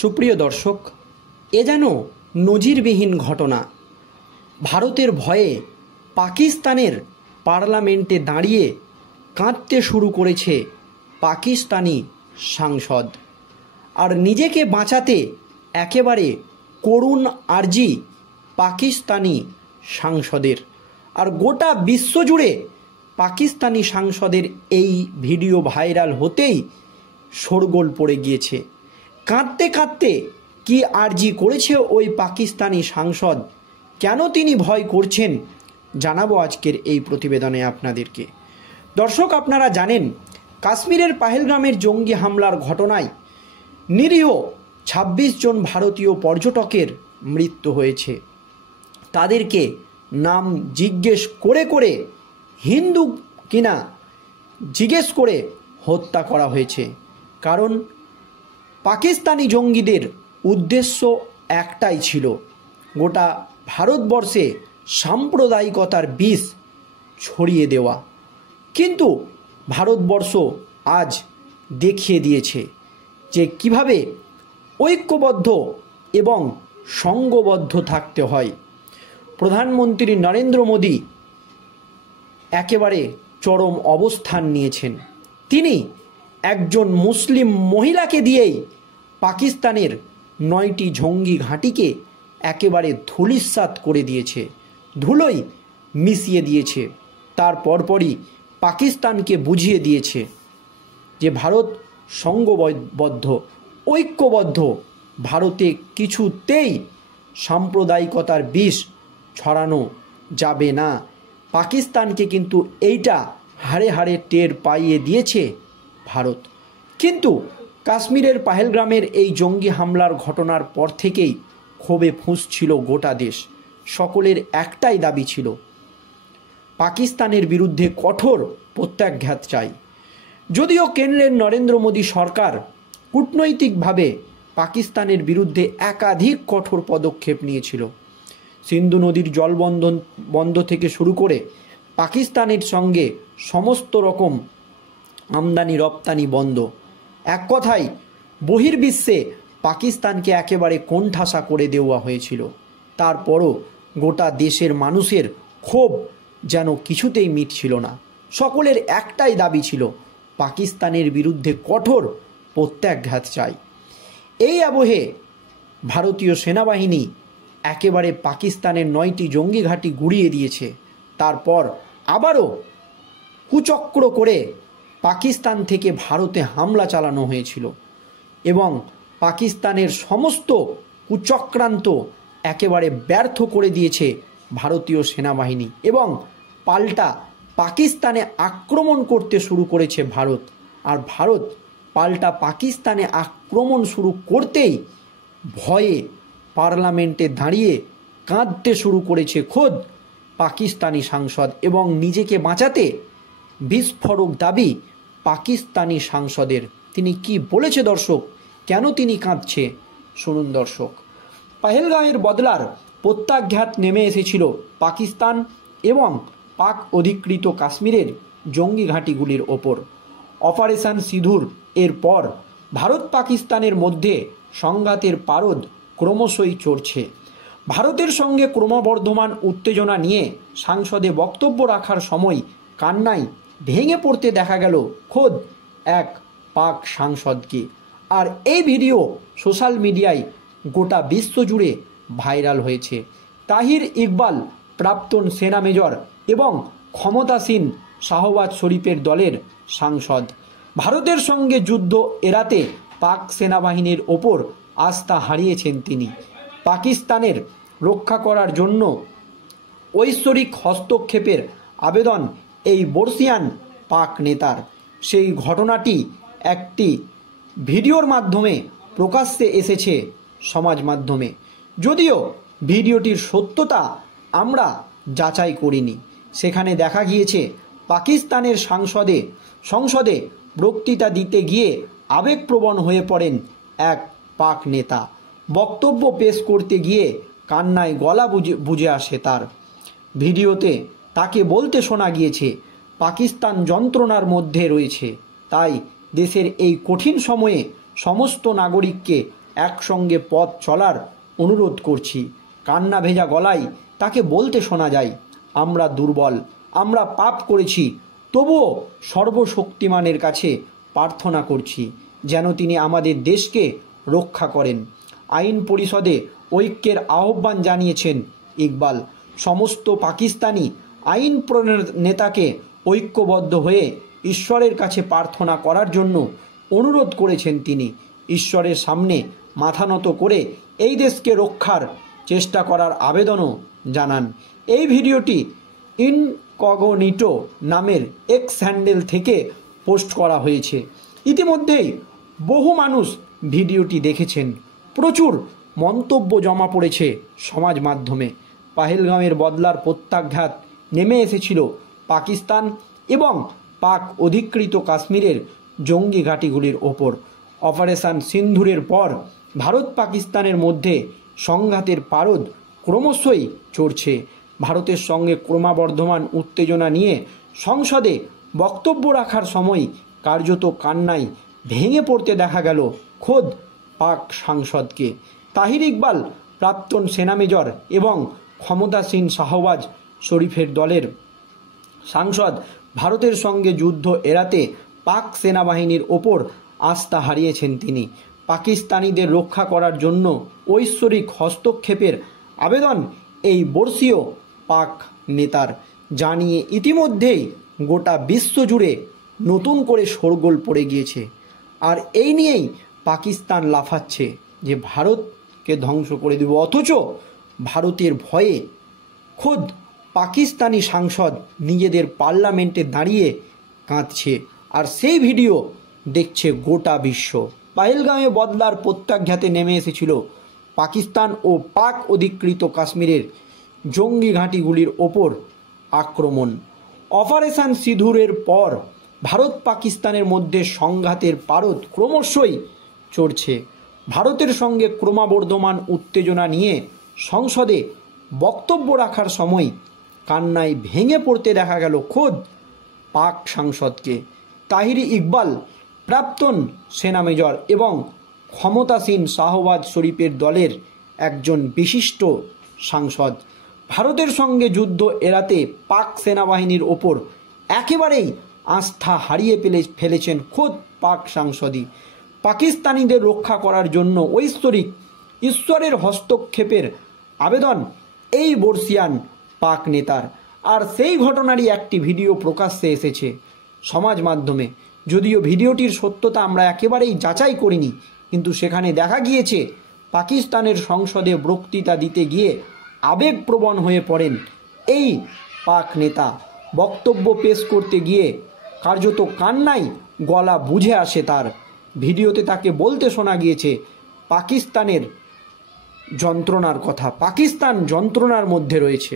সুপ্রিয় দর্শক, এ যেন নজিরবিহীন ঘটনা। ভারতের ভয়ে পাকিস্তানের পার্লামেন্টে দাঁড়িয়ে কাঁদতে শুরু করেছে পাকিস্তানি সাংসদ। আর নিজেকে বাঁচাতে একেবারে করুণ আর্জি পাকিস্তানি সাংসদের। আর গোটা বিশ্বজুড়ে পাকিস্তানি সাংসদের এই ভিডিও ভাইরাল হতেই শোরগোল পড়ে গিয়েছে। কাঁদতে কাঁদতে কি আর্জি করেছে ওই পাকিস্তানি সাংসদ, কেন তিনি ভয় করছেন, জানাবো আজকের এই প্রতিবেদনে আপনাদেরকে। দর্শক, আপনারা জানেন কাশ্মীরের পাহেলগামের জঙ্গি হামলার ঘটনায় নিরীহ ২৬ জন ভারতীয় পর্যটকের মৃত্যু হয়েছে। তাদেরকে নাম জিজ্ঞেস করে করে, হিন্দু কিনা জিজ্ঞেস করে হত্যা করা হয়েছে। কারণ পাকিস্তানি জঙ্গিদের উদ্দেশ্য একটাই ছিল, গোটা ভারতবর্ষে সাম্প্রদায়িকতার বিষ ছড়িয়ে দেওয়া। কিন্তু ভারতবর্ষ আজ দেখিয়ে দিয়েছে যে কিভাবে ঐক্যবদ্ধ এবং সঙ্ঘবদ্ধ থাকতে হয়। প্রধানমন্ত্রী নরেন্দ্র মোদী একেবারে চরম অবস্থান নিয়েছেন। তিনি একজন মুসলিম মহিলাকে দিয়েই পাকিস্তানের ৯টি জঙ্গি ঘাঁটিকে একেবারে ধূলিসাৎ করে দিয়েছে, ধুলোয় মিশিয়ে দিয়েছে। তার পরপরই পাকিস্তানকে বুঝিয়ে দিয়েছে যে ভারত সঙ্ঘবদ্ধ, ঐক্যবদ্ধ। ভারতে কিছুতেই সাম্প্রদায়িকতার বিষ ছড়ানো যাবে না। পাকিস্তানকে কিন্তু এইটা হাড়ে হাড়ে টের পাইয়ে দিয়েছে ভারত। কিন্তু কাশ্মীরের পাহেলগ্রামের এই জঙ্গি হামলার ঘটনার পর থেকেই ক্ষোভে ফুঁসছিল গোটা দেশ। সকলের একটাই দাবি ছিল, পাকিস্তানের বিরুদ্ধে কঠোর প্রত্যাঘাত চাই। যদিও কেন্দ্রের নরেন্দ্র মোদী সরকার কূটনৈতিকভাবে পাকিস্তানের বিরুদ্ধে একাধিক কঠোর পদক্ষেপ নিয়েছিল। সিন্ধু নদীর বন্ধ থেকে শুরু করে পাকিস্তানের সঙ্গে সমস্ত রকম আমদানি রপ্তানি বন্ধ। এক কথায় বহির্বিশ্বে পাকিস্তানকে একেবারে কোণঠাসা করে দেওয়া হয়েছিল। তারপরও গোটা দেশের মানুষের ক্ষোভ যেন কিছুতেই মিটছিল না। সকলের একটাই দাবি ছিল, পাকিস্তানের বিরুদ্ধে কঠোর প্রত্যাঘাত চাই। এই আবহে ভারতীয় সেনাবাহিনী একেবারে পাকিস্তানের ৯টি জঙ্গি ঘাঁটি গুঁড়িয়ে দিয়েছে। তারপর আবারও কুচক্র করে পাকিস্তান থেকে ভারতে হামলা চালানো হয়েছিল এবং পাকিস্তানের সমস্ত কুচক্রান্ত একেবারে ব্যর্থ করে দিয়েছে ভারতীয় সেনাবাহিনী এবং পাল্টা পাকিস্তানে আক্রমণ করতে শুরু করেছে ভারত। আর ভারত পাল্টা পাকিস্তানে আক্রমণ শুরু করতেই ভয়ে পার্লামেন্টে দাঁড়িয়ে কাঁদতে শুরু করেছে খোদ পাকিস্তানি সাংসদ। এবং নিজেকে বাঁচাতে বিস্ফোরক দাবি পাকিস্তানি সাংসদের। তিনি কি বলেছে দর্শক, কেন তিনি কাঁদছে শুনুন দর্শক। পাহেলগামের বদলার প্রত্যাঘাত নেমে এসেছিল পাকিস্তান এবং পাক অধিকৃত কাশ্মীরের জঙ্গি ঘাঁটিগুলির ওপর। অপারেশন সিঁদুর এর পর ভারত পাকিস্তানের মধ্যে সংঘাতের পারদ ক্রমশই চড়ছে। ভারতের সঙ্গে ক্রমবর্ধমান উত্তেজনা নিয়ে সংসদে বক্তব্য রাখার সময় কান্নায় ভেঙে পড়তে দেখা গেল খোদ এক পাক সাংসদকে। আর এই ভিডিও সোশ্যাল মিডিয়ায় গোটা বিশ্বজুড়ে ভাইরাল হয়েছে। তাহির ইকবাল প্রাক্তন সেনা মেজর এবং ক্ষমতাসীন শাহবাজ শরীফের দলের সাংসদ। ভারতের সঙ্গে যুদ্ধ এড়াতে পাক সেনাবাহিনীর ওপর আস্থা হারিয়েছেন তিনি। পাকিস্তানের রক্ষা করার জন্য ঐশ্বরিক হস্তক্ষেপের আবেদন এই বর্ষিয়ান পাক নেতার। সেই ঘটনাটি একটি ভিডিওর মাধ্যমে প্রকাশ্যে এসেছে সমাজ মাধ্যমে। যদিও ভিডিওটির সত্যতা আমরা যাচাই করিনি। সেখানে দেখা গিয়েছে পাকিস্তানের সংসদে বক্তৃতা দিতে গিয়ে আবেগপ্রবণ হয়ে পড়েন এক পাক নেতা। বক্তব্য পেশ করতে গিয়ে কান্নায় গলা বুজে আসে তার। ভিডিওতে তাকে বলতে শোনা গিয়েছে, পাকিস্তান যন্ত্রণার মধ্যে রয়েছে, তাই দেশের এই কঠিন সময়ে সমস্ত নাগরিককে একসঙ্গে পথ চলার অনুরোধ করছি। কান্না ভেজা গলায় তাকে বলতে শোনা যায়, আমরা দুর্বল, আমরা পাপ করেছি, তবুও সর্বশক্তিমানের কাছে প্রার্থনা করছি যেন তিনি আমাদের দেশকে রক্ষা করেন। আইন পরিষদে ঐক্যের আহ্বান জানিয়েছেন ইকবাল। সমস্ত পাকিস্তানি আইন নেতাকে ঐক্যবদ্ধ হয়ে ঈশ্বরের কাছে প্রার্থনা করার জন্য অনুরোধ করেছেন তিনি। ঈশ্বরের সামনে মাথা নত করে এই দেশকে রক্ষার চেষ্টা করার আবেদনও জানান। এই ভিডিওটি ইনকগনিটো নামের এক্স হ্যান্ডেল থেকে পোস্ট করা হয়েছে। ইতিমধ্যেই বহু মানুষ ভিডিওটি দেখেছেন। প্রচুর মন্তব্য জমা পড়েছে সমাজ মাধ্যমে। পাহেলগাঁওয়ের বদলার প্রত্যাঘাত নেমে এসেছিল পাকিস্তান এবং পাক অধিকৃত কাশ্মীরের জঙ্গি ঘাঁটিগুলির ওপর। অপারেশন সিন্দুরের পর ভারত পাকিস্তানের মধ্যে সংঘাতের পারদ ক্রমশই চড়ছে। ভারতের সঙ্গে ক্রমবর্ধমান উত্তেজনা নিয়ে সংসদে বক্তব্য রাখার সময় কার্যত কান্নায় ভেঙে পড়তে দেখা গেল খোদ পাক সাংসদকে। তাহির ইকবাল প্রাক্তন সেনা মেজর এবং ক্ষমতাসীন শাহবাজ শরীফের দলের সাংসদ ভারতের সঙ্গে যুদ্ধ এড়াতে পাক সেনাবাহিনীর ওপর আস্থা হারিয়েছেন তিনি। পাকিস্তানিদের রক্ষা করার জন্য ঐশ্বরিক হস্তক্ষেপের আবেদন এই বর্ষীয় পাক নেতার, জানিয়ে ইতিমধ্যেই গোটা বিশ্ব জুড়ে নতুন করে শোরগোল পড়ে গিয়েছে। আর এই নিয়েই পাকিস্তান লাফাচ্ছে যে ভারতকে ধ্বংস করে দেব, অথচ ভারতের ভয়ে খোদ পাকিস্তানি সাংসদ নিজেদের পার্লামেন্টে দাঁড়িয়ে কাঁদছে। আর সেই ভিডিও দেখছে গোটা বিশ্ব। পাহেলগাঁওয়ে বদলার প্রত্যাঘাতে নেমে এসেছিল পাকিস্তান ও পাক অধিকৃত কাশ্মীরের জঙ্গি ঘাঁটিগুলির ওপর আক্রমণ। অপারেশন সিঁদুরের পর ভারত পাকিস্তানের মধ্যে সংঘাতের পারদ ক্রমশই চড়ছে। ভারতের সঙ্গে ক্রমবর্ধমান উত্তেজনা নিয়ে সংসদে বক্তব্য রাখার সময় কান্নায় ভেঙে পড়তে দেখা গেল খোদ পাক সাংসদকে। তাহির ইকবাল প্রাক্তন সেনা মেজর এবং ক্ষমতাসীন শাহবাজ শরীফের দলের একজন বিশিষ্ট সাংসদ। ভারতের সঙ্গে যুদ্ধ এড়াতে পাক সেনাবাহিনীর ওপর একেবারেই আস্থা হারিয়ে ফেলেছেন খোদ পাক সাংসদই। পাকিস্তানিদের রক্ষা করার জন্য ঈশ্বরের হস্তক্ষেপের আবেদন এই বর্ষিয়ান পাক নেতার। আর সেই ঘটনারই একটি ভিডিও প্রকাশ্যে এসেছে সমাজ মাধ্যমে। যদিও ভিডিওটির সত্যতা আমরা একেবারেই যাচাই করিনি, কিন্তু সেখানে দেখা গিয়েছে পাকিস্তানের সংসদে বক্তৃতা দিতে গিয়ে আবেগপ্রবণ হয়ে পড়েন এই পাক নেতা। বক্তব্য পেশ করতে গিয়ে কার্যত কান্নায় গলা বুঝে আসে তার। ভিডিওতে তাকে বলতে শোনা গিয়েছে পাকিস্তানের যন্ত্রণার কথা। পাকিস্তান যন্ত্রণার মধ্যে রয়েছে।